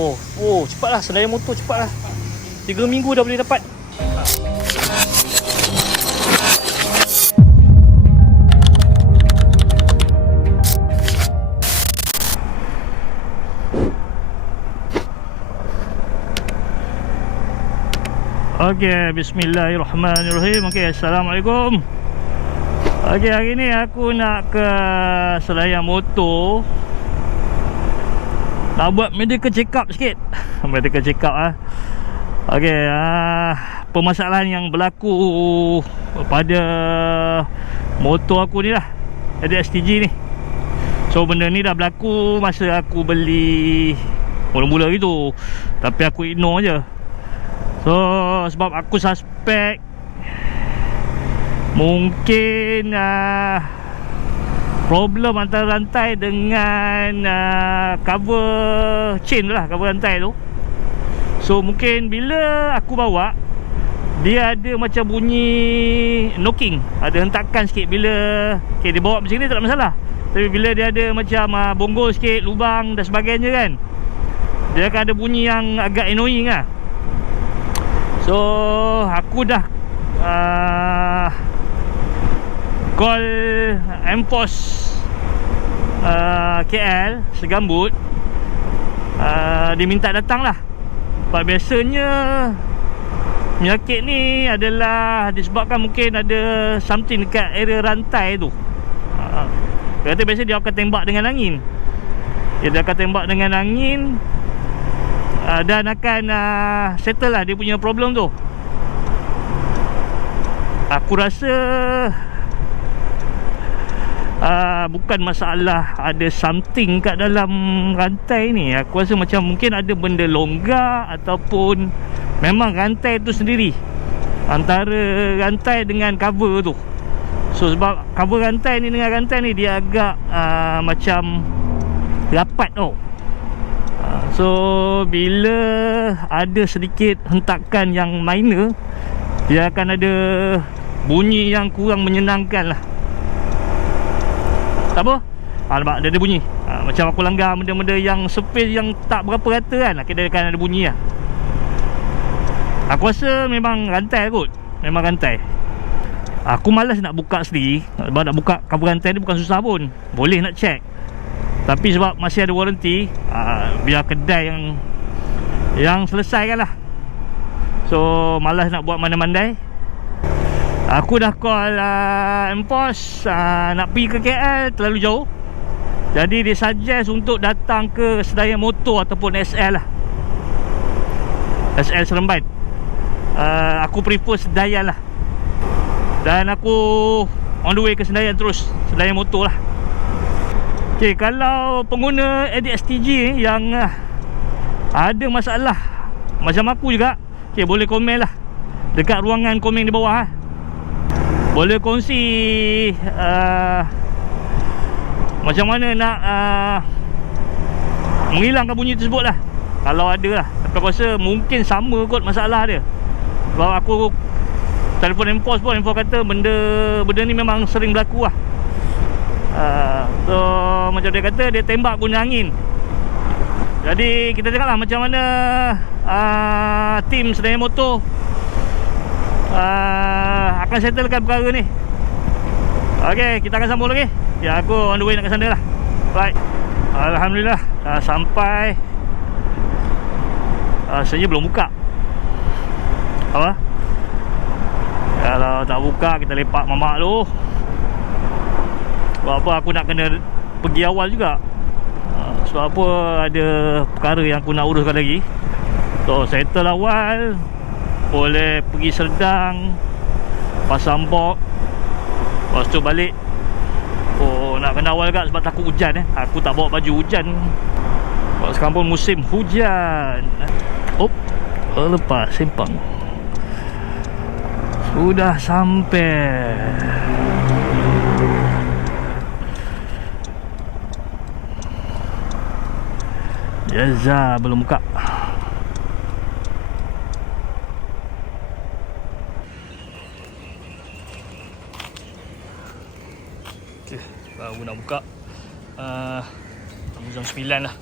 Oh, oh cepatlah senayan motor cepatlah. 3 minggu dah boleh dapat. Okey, bismillahirrahmanirrahim. Okey, assalamualaikum. Okey, hari ni aku nak ke Selayang Motor. Nak buat medical check up sikit. medical check up ah. Okey, ah permasalahan yang berlaku pada motor aku ni lah. Ada STG ni. So benda ni dah berlaku masa aku beli mula-mula gitu. Tapi aku ignore je. So sebab aku suspek Mungkin uh, Problem antara rantai dengan uh, Cover chain lah Cover rantai tu. So mungkin bila aku bawa Dia ada macam bunyi Knocking. Ada hentakan sikit bila Okay dia bawa macam ni tak ada masalah. Tapi bila dia ada macam uh, Bonggol sikit Lubang dan sebagainya kan Dia akan ada bunyi yang agak annoying lah. So aku dah uh, call Empos uh, KL Segambut. Uh, Dia minta datang lah Sebab biasanya Penyakit ni adalah Disebabkan mungkin ada Something dekat area rantai tu. Uh, Dia kata biasa dia akan tembak dengan angin. Dia akan tembak dengan angin uh, Dan akan uh, Settle lah dia punya problem tu. Aku rasa uh, bukan masalah ada something kat dalam rantai ni. Aku rasa macam mungkin ada benda longgar ataupun memang rantai tu sendiri. Antara rantai dengan cover tu. So sebab cover rantai ni dengan rantai ni dia agak uh, macam rapat tau. Uh, so bila ada sedikit hentakan yang minor dia akan ada bunyi yang kurang menyenangkan lah tak apa. Ha, Nampak? Dia ada bunyi. Ha, Macam aku langgar benda-benda yang Space yang tak berapa rata kan. Dia akan ada bunyi lah. Aku rasa memang rantai kot. Memang rantai. Aku malas nak buka sendiri. Sebab nak buka cover rantai ni bukan susah pun. Boleh nak check. Tapi sebab masih ada warranty ha, Biar kedai yang Yang selesaikan lah. So malas nak buat mana-mandai Aku dah call uh, Empos uh, Nak pergi ke KL Terlalu jauh. Jadi dia suggest untuk datang ke Sedayan Motor Ataupun SL lah. SL Seremban uh, Aku prefer Sedayan lah. Dan aku On the way ke Sedayan terus. Sedayan Motor lah. Okay kalau pengguna ADSTG yang uh, Ada masalah Macam aku juga Okay boleh komen lah. Dekat ruangan komen di bawah lah boleh kongsi uh, Macam mana nak uh, Menghilangkan bunyi tersebut lah. Kalau ada lah. Tapi aku rasa mungkin sama kot masalah dia. Sebab aku Telefon Enforce pun Enforce kata benda Benda ni memang sering berlaku lah. Uh, So macam dia kata Dia tembak guna angin. Jadi kita tengok lah macam mana uh, Tim Sedayan Motor uh, akan settlekan perkara ni. Ok kita akan sambung lagi. Ya aku on the way nak ke sana lah. Right Alhamdulillah. Dah sampai. Uh, sebenarnya belum buka. Apa? Kalau tak buka kita lepak mamak dulu. Sebab apa aku nak kena pergi awal juga. Uh, sebab apa ada perkara yang aku nak uruskan lagi. So settle awal boleh pergi Serdang Pasang bok Lepas tu balik. Oh nak kena awal kat sebab takut hujan eh? Aku tak bawa baju hujan. Sebab sekarang pun musim hujan. Oh Lepas simpang. Sudah sampai. Jaza belum buka baru nak buka. Uh, jam 9 lah.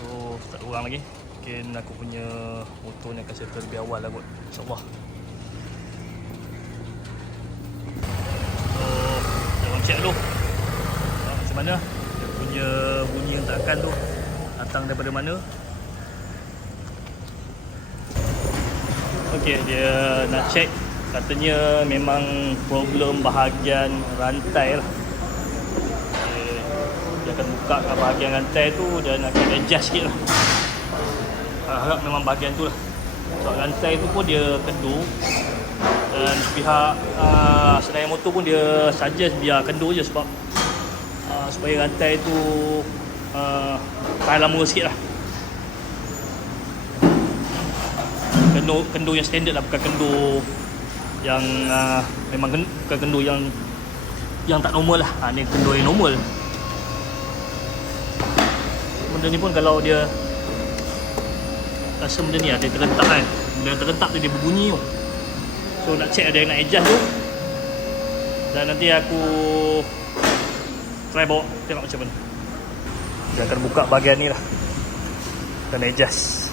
So tak ada orang lagi. Mungkin aku punya motor ni akan settle lebih awal lah kot. InsyaAllah. So orang check dulu. Ha, Macam mana? Dia punya bunyi yang tu Datang daripada mana? Okey, dia nak check katanya memang problem bahagian rantai lah. Dia akan buka kat bahagian rantai tu dan akan adjust sikit lah. Harap memang bahagian tu lah. Sebab rantai tu pun dia kendur dan pihak uh, senayan motor pun dia suggest biar kendur je sebab uh, supaya rantai tu uh, tahan lama sikit lah. kendur kendur yang standard lah bukan kendur yang uh, memang ken, bukan kendur yang yang tak normal lah. Ha, ni kendur yang normal. Benda ni pun kalau dia rasa benda ni ada terletak kan. Benda yang terletak tu dia berbunyi tu. So nak check ada yang nak adjust tu. Dan nanti aku try bawa tengok macam mana. Dia akan buka bahagian ni lah. Dan adjust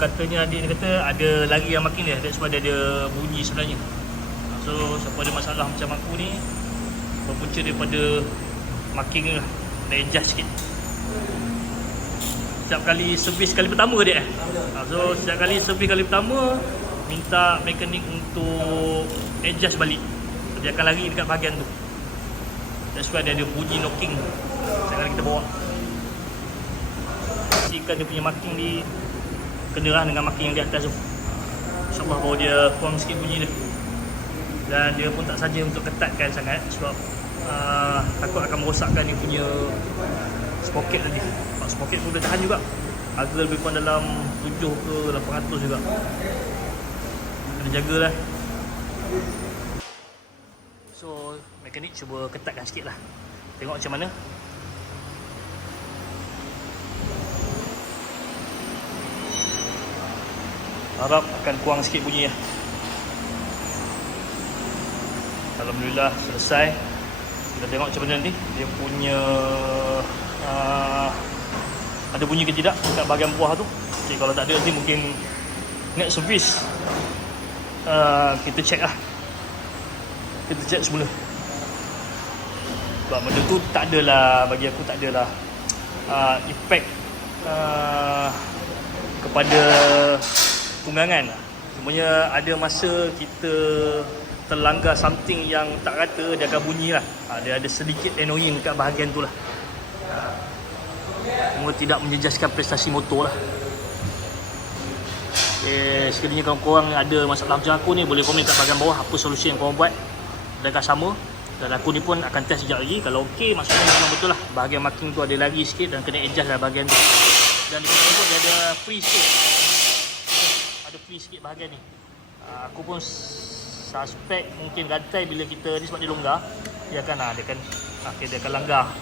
katanya adik dia kata ada lagi yang makin dia. That's why dia ada bunyi sebenarnya. So siapa ada masalah macam aku ni Berpunca daripada marking lah. Nak adjust sikit. Setiap kali servis kali pertama dia eh. Ha, So setiap kali servis kali pertama Minta mekanik untuk adjust balik. Dia akan lari dekat bahagian tu. That's why dia ada bunyi knocking. Setiap kali kita bawa. Pastikan dia punya marking di kena lah dengan marking yang di atas tu. InsyaAllah bawa dia kurang sikit bunyi dia. Dan dia pun tak saja untuk ketatkan sangat sebab uh, takut akan merosakkan dia punya sprocket tadi. Sebab sprocket pun boleh tahan juga. Harga lebih kurang dalam 7 ke 800 juga. Kena jagalah. So mekanik cuba ketatkan sikit lah. Tengok macam mana harap akan kurang sikit bunyi lah. Alhamdulillah selesai. Kita tengok macam mana nanti dia punya uh, ada bunyi ke tidak dekat bahagian buah tu. Okay, kalau tak ada nanti mungkin next service uh, kita check lah. Kita check semula. Sebab benda tu tak adalah bagi aku tak adalah uh, effect uh, kepada tunggangan Semuanya ada masa kita terlanggar something yang tak rata dia akan bunyi lah. Ha, Dia ada sedikit annoying dekat bahagian tu lah. Ha. Semua tidak menjejaskan prestasi motor lah. Okay, sekiranya korang-korang ada masalah macam aku ni Boleh komen kat bahagian bawah apa solusi yang korang buat. Adakah sama? Dan aku ni pun akan test sekejap lagi. Kalau okey maksudnya memang betul lah. Bahagian marking tu ada lagi sikit dan kena adjust lah bahagian tu. Dan di sini pun dia ada free sikit free sikit bahagian ni. Uh, aku pun suspect mungkin rantai bila kita ni sebab dia longgar dia akan ah, dia akan okay, dia akan langgar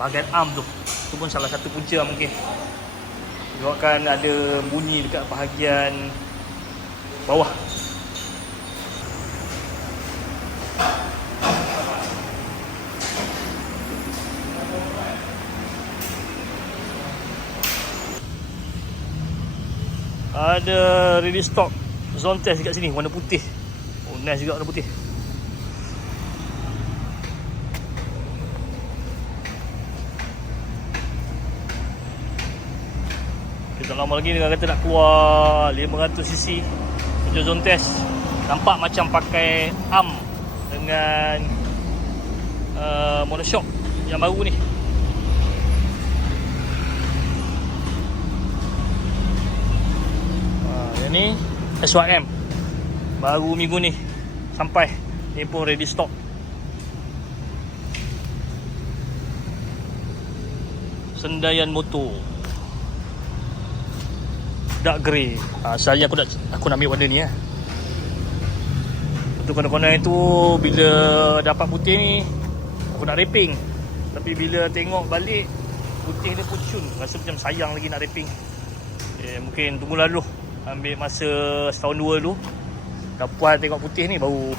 bahagian arm tu. Tu pun salah satu punca mungkin. Sebabkan ada bunyi dekat bahagian bawah Ada ready stock zone test dekat sini warna putih. Oh nice juga warna putih. Kita lama lagi dengan kata nak keluar 500cc untuk zone test. Nampak macam pakai arm dengan uh, monoshock yang baru ni. ni SYM baru minggu ni. Sampai. Ni pun ready stock. Sendayan motor. Dark grey. Ah, ha, sehari aku nak aku nak ambil warna ni ya. untuk kona-kona itu bila dapat putih ni aku nak repping tapi bila tengok balik putih dia pucun. Rasa macam sayang lagi nak repping eh, mungkin tunggu lalu. Ambil masa setahun dua dulu. Dah puas tengok putih ni baru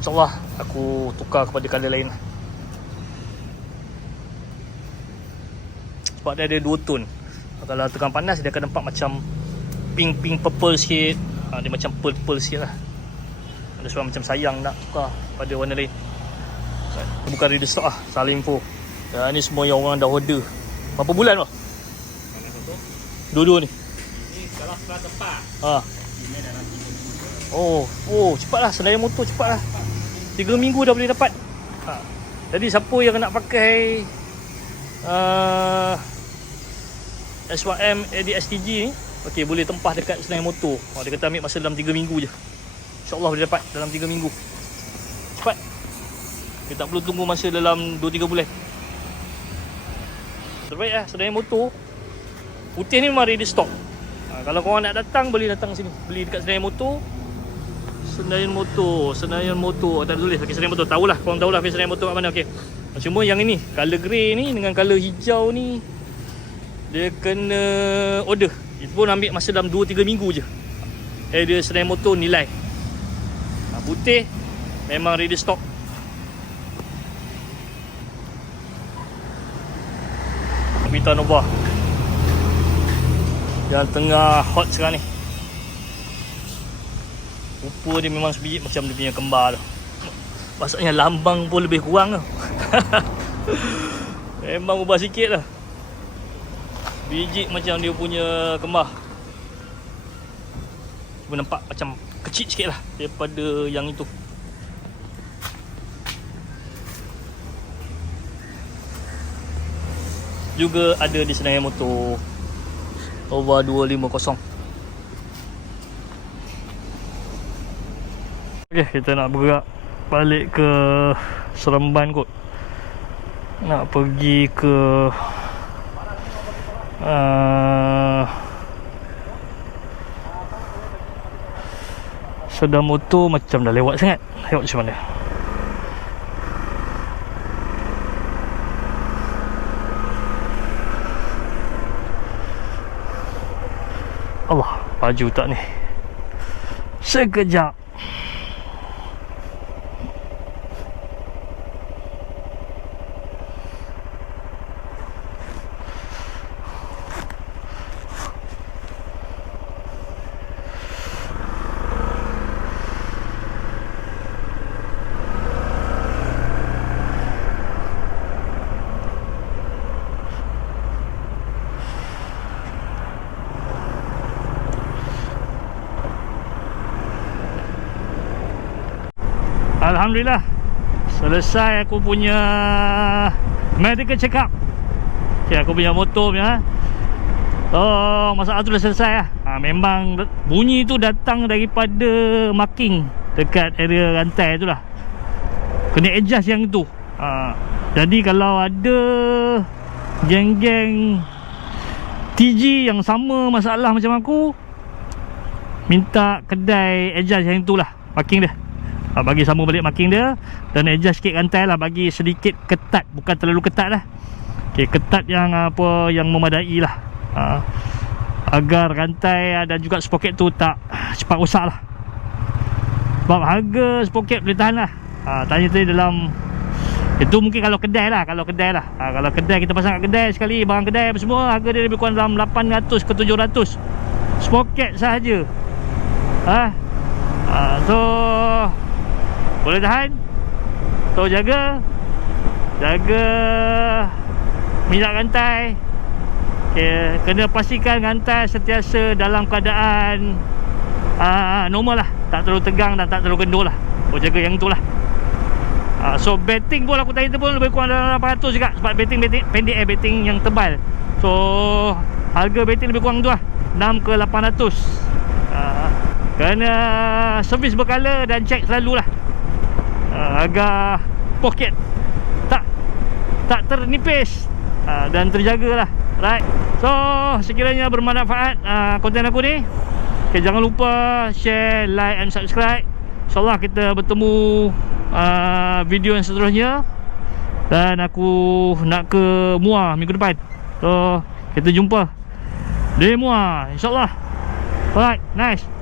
InsyaAllah aku tukar kepada colour lain. Sebab dia ada dua tone. Kalau tekan panas dia akan nampak macam Pink-pink purple sikit. Ha, Dia macam purple sikit lah. Ada sebab macam sayang nak tukar pada warna lain. Itu bukan ready stock lah Salah info. Ya, Ni semua yang orang dah order. Berapa bulan tu? Dua-dua ni Setelah tepat ha. Ini dalam 3 minggu Oh, oh cepat lah Senayan motor cepat lah 3 minggu dah boleh dapat. Ha. Jadi siapa yang nak pakai uh, SYM ADSTG ni Okay boleh tempah dekat Senayan motor. Oh, Dia kata ambil masa dalam 3 minggu je. InsyaAllah boleh dapat dalam 3 minggu. Cepat. Kita tak perlu tunggu masa dalam 2-3 bulan. Terbaik lah Senayan motor. Putih ni memang ready stock ha, Kalau korang nak datang boleh datang sini. Beli dekat Senayan motor. Senayan motor Senayan motor. Tak tulis okay, Senayan motor. Tahulah korang tahulah okay, Senayan motor kat mana. Okay. Cuma yang ini Color grey ni Dengan color hijau ni Dia kena Order. Itu pun ambil masa dalam 2-3 minggu je. Eh dia Senayan motor nilai. Ha, Putih Memang ready stock. Vita Nova Yang tengah hot sekarang ni. Rupa dia memang sebiji macam dia punya kembar tu. Maksudnya lambang pun lebih kurang tu. Memang ubah sikit lah. Biji macam dia punya kembar. Cuma nampak macam kecil sikit lah Daripada yang itu. Juga ada di Senayan Motor Nova 250 Okay, kita nak bergerak balik ke Seremban kot. Nak pergi ke uh, Sedang motor macam dah lewat sangat. Tengok macam mana Baju tak ni? Sekejap Alhamdulillah. Selesai aku punya Medical check up okay, Aku punya motor punya Oh, masalah tu dah selesai lah ha, Memang bunyi tu datang daripada marking Dekat area rantai tu lah. Kena adjust yang tu. Ha, Jadi kalau ada Geng-geng TG yang sama masalah macam aku Minta kedai adjust yang tu lah Marking dia ha, Bagi sama balik marking dia. Dan adjust sikit rantai lah Bagi sedikit ketat. Bukan terlalu ketat lah. Okay, Ketat yang apa Yang memadai lah. Ha, Agar rantai dan juga sprocket tu Tak cepat rosak lah. Sebab harga sprocket boleh tahan lah. Ha, Tanya tadi dalam Itu mungkin kalau kedai lah Kalau kedai lah. Ha, Kalau kedai kita pasang kat kedai sekali Barang kedai apa semua Harga dia lebih kurang dalam 800 ke 700 Sprocket sahaja. Ha? Ha, so boleh tahan? So jaga? Jaga Minyak rantai. Okay. Kena pastikan rantai sentiasa dalam keadaan uh, Normal lah. Tak terlalu tegang dan tak terlalu gendul lah. So jaga yang tu lah uh, So betting pun aku tanya tu pun lebih kurang dalam 800 juga. Sebab betting, betting pendek eh betting yang tebal. So Harga betting lebih kurang tu lah. 6 ke 800 uh, Kena servis berkala dan cek selalu lah agak poket. Tak. Tak ternipis. Uh, dan terjagalah. Right. So sekiranya bermanfaat uh, konten aku ni okay, jangan lupa share like and subscribe. Insyaallah kita bertemu uh, video yang seterusnya. Dan aku nak ke Muar minggu depan. So kita jumpa di Muar insyaallah. Alright. Nice